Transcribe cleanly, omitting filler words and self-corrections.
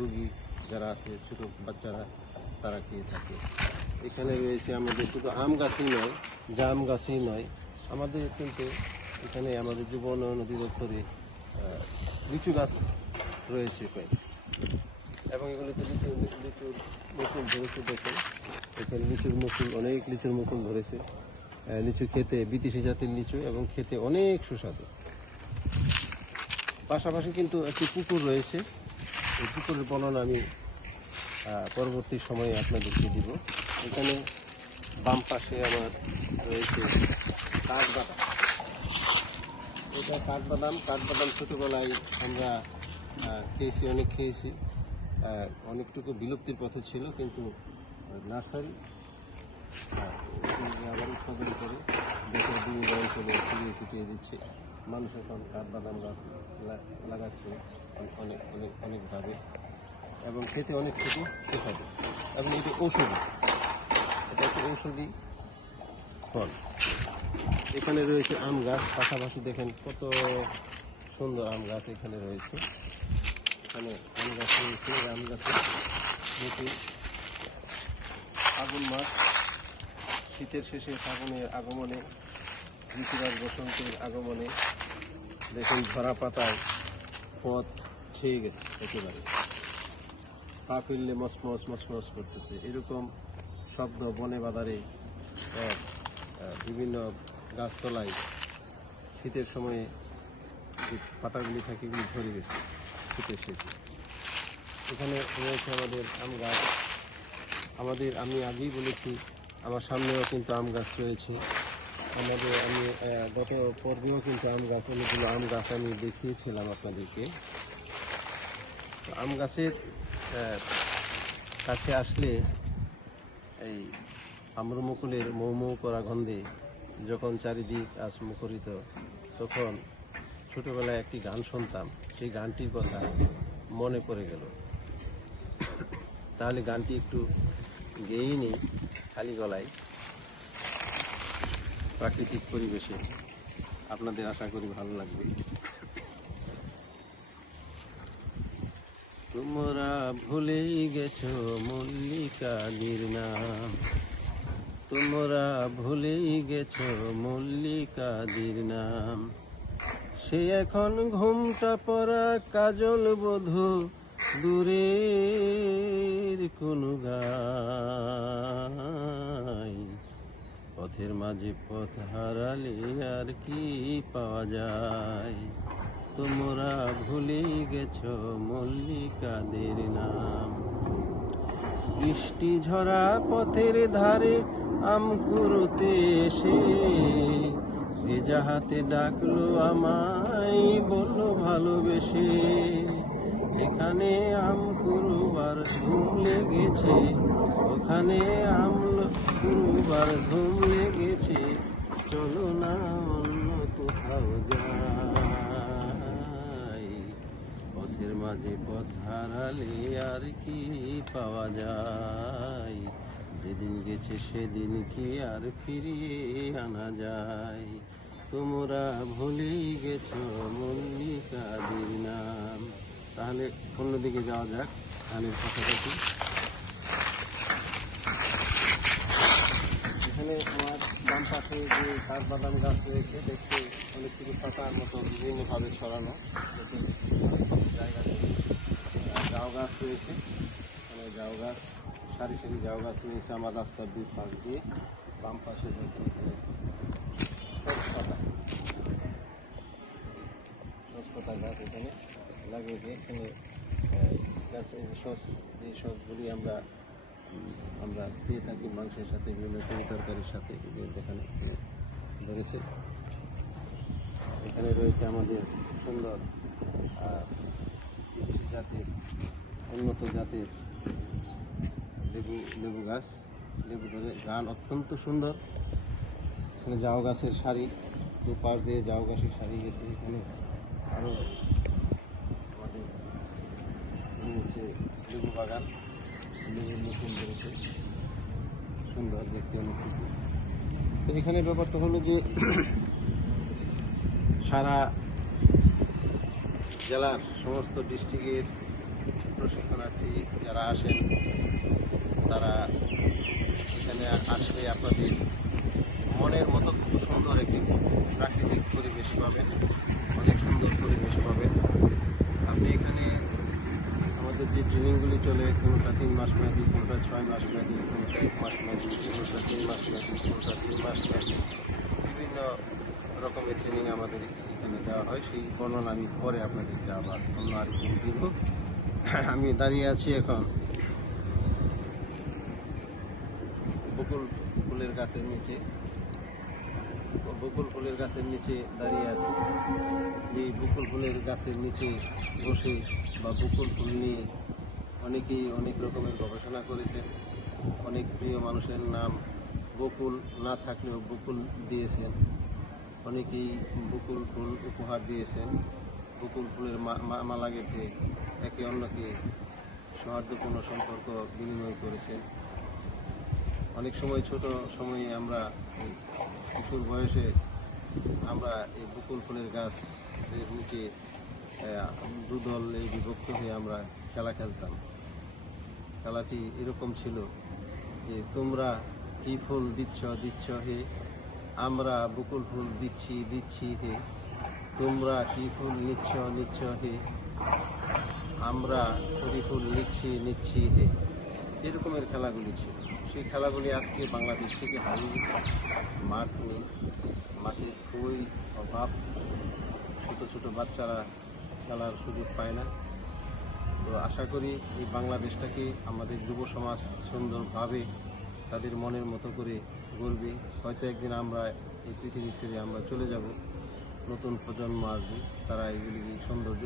রোগী যারা আছে, ছোটো বাচ্চারা, তারা খেয়ে থাকে। এখানে রয়েছে আমাদের শুধু আম গাছই নয়, জাম গাছই নয়, আমাদের কিন্তু এখানে আমাদের যুব উন্নয়ন অধিদপ্তরে লিচু গাছ রয়েছে কয়েক, এবং এগুলোতে লিচুর মুকুল ধরেছে। দেখেন এখানে লিচুর মুকুল, অনেক লিচুর মুকুল ধরেছে। লিচু খেতে বিদেশি জাতের লিচু এবং খেতে অনেক সুস্বাদু। পাশাপাশি কিন্তু একটি পুকুর রয়েছে, এই পুকুরের বর্ণনা আমি পরবর্তী সময়ে আপনাদেরকে দিব। এখানে বাম পাশে আমার রয়েছে কাঠবাদাম। এটা কাঠবাদাম ছোটোবেলায় আমরা খেয়েছি, অনেক খেয়েছি, অনেকটুকু বিলুপ্তির পথে ছিল, কিন্তু নার্সারি আবার উৎপাদন করে দেশের বিভিন্ন অঞ্চলে ছিটিয়ে দিচ্ছে। মানুষ এখন কাঠবাদাম গাছ লাগাচ্ছে অনেকভাবে, এবং খেতে অনেক সুস্বাদু, এবং এটা একটি ঔষধি ফল। এখানে রয়েছে আম গাছ, পাশাপাশি দেখেন কত সুন্দর আম গাছ এখানে রয়েছে। এখানে আম গাছ রয়েছে, আম গাছে নতুন ফাগুন মাস, শীতের শেষে ফাগুনের আগমনে, ঋতুরাজ বসন্তের আগমনে দেখুন ঝরা পাতায় পথ ছেয়ে গেছে, একেবারে পা ফেললে মসমস করতেছে। এরকম শব্দ বনে বাজারে, বিভিন্ন গাছতলায় শীতের সময়ে যে পাতাগুলি থাকে এগুলি ঝরে গেছে শীতের শেষে। এখানে রয়েছে আমাদের আম গাছ। আমি আগেই বলেছি, আমার সামনেও কিন্তু আম গাছ রয়েছে। আমি গত পর্বেও কিন্তু অনেকগুলো আম গাছ আমি দেখিয়েছিলাম আপনাদেরকে। আম গাছের কাছে আসলে এই আম্রমুকুলের মৌ করা গন্ধে যখন চারিদিক আজ মুখরিত, তখন ছোটোবেলায় একটি গান শুনতাম, সেই গানটির কথা মনে পড়ে গেল। তাহলে গানটি একটু গেয়েই নেই খালি গলায়, প্রাকৃতিক পরিবেশে। আপনাদের আশা করি ভালো লাগবে। তোমরা ভুলেই গেছো মল্লিকাদির নাম, তোমরা ভুলেই গেছো মল্লিকাদির নাম। সে এখন ঘুমটা পড়া কাজল বধূ, দূরের কোনো গায়। পথের মাঝে পথ হারালে আর কি পাওয়া যায়। তোমরা ভুলেই গেছো মল্লিকাদের নাম। বৃষ্টি ঝরা পথের ধারে আম কুড়োতে এসে ভেজা হাতে ডাকলো আমায়, বললো ভালোবেসে। এখানে আম কুড়োবার ধুম লেগেছে, ওখানে আম কুড়োবার ধুম লেগেছে। চলো না অন্য কোথাও যাই। পথের মাঝে পথ হারালে আর কি পাওয়া যায়। যেদিন গেছে সেদিন কি আর ফিরিয়ে আনা যায়। তোমরা ভুলেই গেছো মল্লিকাদির নাম। তাহলে অন্যদিকে যাওয়া যাক গানের পাশাপাশি। এখানে আমার বাম পাশে যে কাঠবাদাম গাছ রয়েছে, দেখতে অনেক কিছু পাতার মতো বিভিন্নভাবে ছড়ানো। জায়গাতে জাউ গাছ রয়েছে, এখানে জাউ গাছ, সারি জাউ গাছ রয়েছে আমার রাস্তার দুই পাশ দিয়ে। বাম পাশে দেখুন এখানে সসপাতা গাছ এখানে লাগিয়েছে। এখানে গাছের যে সসগুলি আমরা পেয়ে থাকি মাংসের সাথে, বিভিন্ন তরকারির সাথে, এখানে ধরেছে। এখানে রয়েছে আমাদের সুন্দর জাতের, উন্নত জাতের লেবু গাছ। লেবু গান অত্যন্ত সুন্দর। এখানে জাউ গাছের সারি, দুপাশ দিয়ে জাউ গাছের সারি গেছে। এখানে আরও আমাদের রয়েছে লেবু বাগান, লেবুর নতুন ধরেছে, সুন্দর দেখতে অনেক কিছু। তো এখানে ব্যাপারটা হলো যে সারা জেলার সমস্ত ডিস্ট্রিক্টের প্রশিক্ষণার্থী যারা আসেন তারা এখানে আসলে আপনাদের মনের মতো খুব সুন্দর একটি প্রাকৃতিক পরিবেশ পাবেন, অনেক সুন্দর পরিবেশ পাবেন। আপনি এখানে আমাদের যে ট্রেনিংগুলি চলে, কোনোটা 3 মাস মেয়াদি, কোনোটা 6 মাস মেয়াদি, কোনোটা 1 মাস মেয়াদি, কোনোটা 3 মাস মেয়াদি, কোনোটা 3 মাস মেয়াদি, বিভিন্ন রকমের ট্রেনিং আমাদের এখানে দেওয়া হয়। সেই বর্ণনা আমি পরে আপনাদেরকে আবার অন্য আরেকদিন দিব। আমি দাঁড়িয়ে আছি এখন বকুল ফুলের গাছের নিচে। বকুল ফুলের গাছের নিচে দাঁড়িয়ে আছি। এই বকুল ফুলের গাছের নিচে বসে বা বকুল ফুল নিয়ে অনেকেই অনেক রকমের গবেষণা করেছেন। অনেক প্রিয় মানুষের নাম বকুল না থাকলেও বকুল দিয়েছেন। অনেকেই বকুল ফুল উপহার দিয়েছেন। বকুল ফুলের মালা গেঁথে একে অন্যকে সৌহার্দ্যপূর্ণ সম্পর্ক বিনিময় করেছেন। অনেক সময় ছোট সময়ে আমরা কিশোর বয়সে আমরা এই বকুল ফুলের গাছের নিচে দুদলে বিভক্ত হয়ে আমরা খেলা খেলতাম। খেলাটি এরকম ছিল যে তোমরা কি ফুল দিচ্ছ দিচ্ছ হে, আমরা বকুল ফুল দিচ্ছি দিচ্ছি হে, তোমরা কি ফুল নিচ্ছ নিচ্ছ হে, আমরা কড়ি ফুল নিচ্ছি নিচ্ছি হে। এরকমের খেলাগুলি ছিল। সেই খেলাগুলি আজকে বাংলাদেশ থেকে হারিয়ে গেছে। মাঠ নেই, মাঠের খুবই অভাব, ছোট ছোট বাচ্চারা খেলার সুযোগ পায় না। তো আশা করি এই বাংলাদেশটাকে আমাদের যুব সমাজ সুন্দরভাবে তাদের মনের মতো করে গড়বে। হয়তো একদিন আমরা এই পৃথিবী ছেড়ে আমরা চলে যাব, নতুন প্রজন্ম আসবে, তারা এগুলি সৌন্দর্য